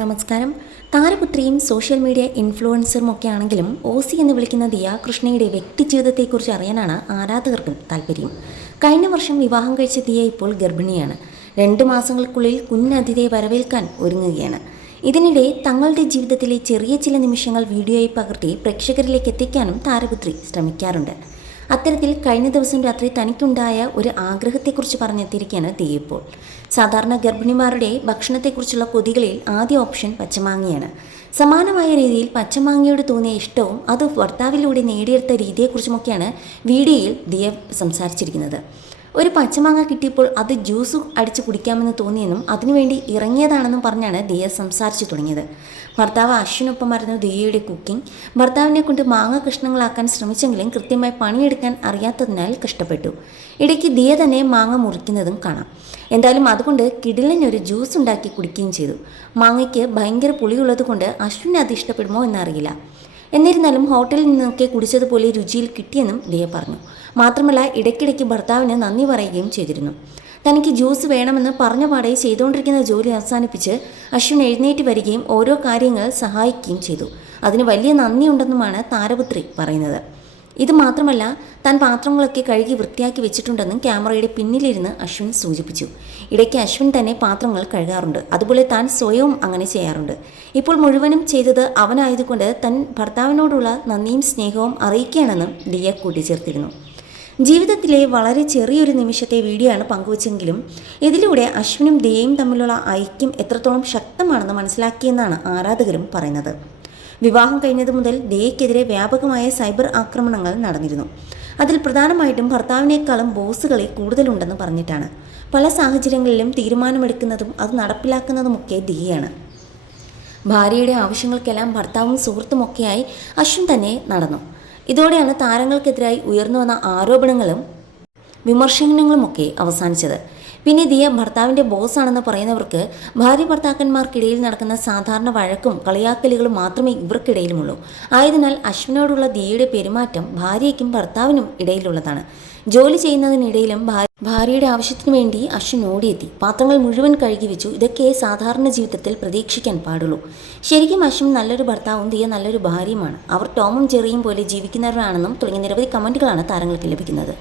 നമസ്കാരം. താരപുത്രിയും social media ഇൻഫ്ലുവൻസറും ഒക്കെ ആണെങ്കിലും ഓസി എന്ന് വിളിക്കുന്ന ദിയ കൃഷ്ണയുടെ വ്യക്തിജീവിതത്തെക്കുറിച്ച് അറിയാനാണ് ആരാധകർക്കും താല്പര്യം. കഴിഞ്ഞ വർഷം വിവാഹം കഴിച്ച ദിയ ഇപ്പോൾ ഗർഭിണിയാണ്. രണ്ട് മാസങ്ങൾക്കുള്ളിൽ കുഞ്ഞതിഥിയെ വരവേൽക്കാൻ ഒരുങ്ങുകയാണ്. ഇതിനിടെ തങ്ങളുടെ ജീവിതത്തിലെ ചെറിയ ചില നിമിഷങ്ങൾ വീഡിയോയിൽ പകർത്തി പ്രേക്ഷകരിലേക്ക് എത്തിക്കാനും താരപുത്രി ശ്രമിക്കാറുണ്ട്. അത്തരത്തിൽ കഴിഞ്ഞ ദിവസം രാത്രി തനിക്കുണ്ടായ ഒരു ആഗ്രഹത്തെക്കുറിച്ച് പറഞ്ഞെത്തിയിരിക്കുകയാണ് ദിയ ഇപ്പോൾ സാധാരണ ഗർഭിണിമാരുടെ ഭക്ഷണത്തെക്കുറിച്ചുള്ള കൊതികളിൽ ആദ്യ ഓപ്ഷൻ പച്ചമാങ്ങയാണ്. സമാനമായ രീതിയിൽ പച്ചമാങ്ങയോട് തോന്നിയ ഇഷ്ടവും അത് ഭർത്താവിലൂടെ നേടിയെടുത്ത രീതിയെക്കുറിച്ചുമൊക്കെയാണ് വീഡിയോയിൽ ദിയ സംസാരിച്ചിരിക്കുന്നത്. ഒരു പച്ചമാങ്ങ കിട്ടിയപ്പോൾ അത് ജ്യൂസ് അടിച്ച് കുടിക്കാമെന്ന് തോന്നിയെന്നും അതിനുവേണ്ടി ഇറങ്ങിയതാണെന്നും പറഞ്ഞാണ് ദിയ സംസാരിച്ചു തുടങ്ങിയത്. ഭർത്താവ് അശ്വിനൊപ്പമായിരുന്നു ദിയയുടെ കുക്കിംഗ്. ഭർത്താവിനെ കൊണ്ട് മാങ്ങ കഷ്ണങ്ങളാക്കാൻ ശ്രമിച്ചെങ്കിലും കൃത്യമായി പണിയെടുക്കാൻ അറിയാത്തതിനാൽ കഷ്ടപ്പെട്ടു. ഇടയ്ക്ക് ദിയ തന്നെ മാങ്ങ മുറിക്കുന്നതും കാണാം. എന്തായാലും അതുകൊണ്ട് കിടിലിനൊരു ജ്യൂസ് ഉണ്ടാക്കി കുടിക്കുകയും ചെയ്തു. മാങ്ങയ്ക്ക് ഭയങ്കര പുളിയുള്ളത് കൊണ്ട് അശ്വിന് അത് ഇഷ്ടപ്പെടുമോ എന്നറിയില്ല. എന്നിരുന്നാലും ഹോട്ടലിൽ നിന്നൊക്കെ കുടിച്ചതുപോലെ രുചിയിൽ കിട്ടിയെന്നും ദിയ പറഞ്ഞു. മാത്രമല്ല ഇടയ്ക്കിടയ്ക്ക് ഭർത്താവിന് നന്ദി പറയുകയും ചെയ്തിരുന്നു. തനിക്ക് ജ്യൂസ് വേണമെന്ന് പറഞ്ഞ പാടെ ചെയ്തുകൊണ്ടിരിക്കുന്ന ജോലി അവസാനിപ്പിച്ച് അശ്വിൻ എഴുന്നേറ്റ് വരികയും ഓരോ കാര്യങ്ങൾ സഹായിക്കുകയും ചെയ്തു. അതിന് വലിയ നന്ദിയുണ്ടെന്നുമാണ് താരപുത്രി പറയുന്നത്. ഇത് മാത്രമല്ല താൻ പാത്രങ്ങളൊക്കെ കഴുകി വൃത്തിയാക്കി വെച്ചിട്ടുണ്ടെന്നും ക്യാമറയുടെ പിന്നിലിരുന്ന് അശ്വിൻ സൂചിപ്പിച്ചു. ഇടയ്ക്ക് അശ്വിൻ തന്നെ പാത്രങ്ങൾ കഴുകാറുണ്ട്. അതുപോലെ താൻ സ്വയവും അങ്ങനെ ചെയ്യാറുണ്ട്. ഇപ്പോൾ മുഴുവനും ചെയ്തത് അവനായതുകൊണ്ട് തൻ ഭർത്താവിനോടുള്ള നന്ദിയും സ്നേഹവും അറിയിക്കുകയാണെന്നും ദിയ കൂട്ടിച്ചേർത്തിരുന്നു. ജീവിതത്തിലെ വളരെ ചെറിയൊരു നിമിഷത്തെ വീഡിയോ ആണ് പങ്കുവച്ചെങ്കിലും ഇതിലൂടെ അശ്വിനും ദിയയും തമ്മിലുള്ള ഐക്യം എത്രത്തോളം ശക്തമാണെന്ന് മനസ്സിലാക്കിയെന്നാണ് ആരാധകരും പറയുന്നത്. വിവാഹം കഴിഞ്ഞതു മുതൽ ദിയയ്ക്കെതിരെ വ്യാപകമായ സൈബർ ആക്രമണങ്ങൾ നടന്നിരുന്നു. അതിൽ പ്രധാനമായിട്ടും ഭർത്താവിനേക്കാളും ബോസുകളെ കൂടുതലുണ്ടെന്ന് പറഞ്ഞിട്ടാണ്. പല സാഹചര്യങ്ങളിലും തീരുമാനമെടുക്കുന്നതും അത് നടപ്പിലാക്കുന്നതുമൊക്കെ ദിയയാണ് ഭാര്യയുടെ ആവശ്യങ്ങൾക്കെല്ലാം ഭർത്താവും സുഹൃത്തുമൊക്കെയായി അശ്വിൻ തന്നെ നടന്നു. ഇതോടെയാണ് താരങ്ങൾക്കെതിരായി ഉയർന്നു വന്ന ആരോപണങ്ങളും വിമർശനങ്ങളുമൊക്കെ അവസാനിച്ചത്. പിന്നെ ദിയ ഭർത്താവിന്റെ ബോസാണെന്ന് പറയുന്നവർക്ക് ഭാര്യ ഭർത്താക്കന്മാർക്കിടയിൽ നടക്കുന്ന സാധാരണ വഴക്കും കളിയാക്കലുകളും മാത്രമേ ഇവർക്കിടയിലുമുള്ളൂ. ആയതിനാൽ അശ്വിനോടുള്ള ദിയയുടെ പെരുമാറ്റം ഭാര്യയ്ക്കും ഭർത്താവിനും ഇടയിലുള്ളതാണ്. ജോലി ചെയ്യുന്നതിനിടയിലും ഭാര്യയുടെ ആവശ്യത്തിനു വേണ്ടി അശ്വിൻ ഓടിയെത്തി. പാത്രങ്ങൾ മുഴുവൻ കഴുകി വെച്ചു. ഇതൊക്കെ സാധാരണ ജീവിതത്തിൽ പ്രതീക്ഷിക്കാൻ പാടുള്ളൂ. ശരിക്കും അശ്വിൻ നല്ലൊരു ഭർത്താവും ദിയ നല്ലൊരു ഭാര്യയുമാണ്. അവർ ടോമും ചെറിയും പോലെ ജീവിക്കുന്നവരാണെന്നും തുടങ്ങിയ നിരവധി കമന്റുകളാണ് താരങ്ങൾക്ക് ലഭിക്കുന്നത്.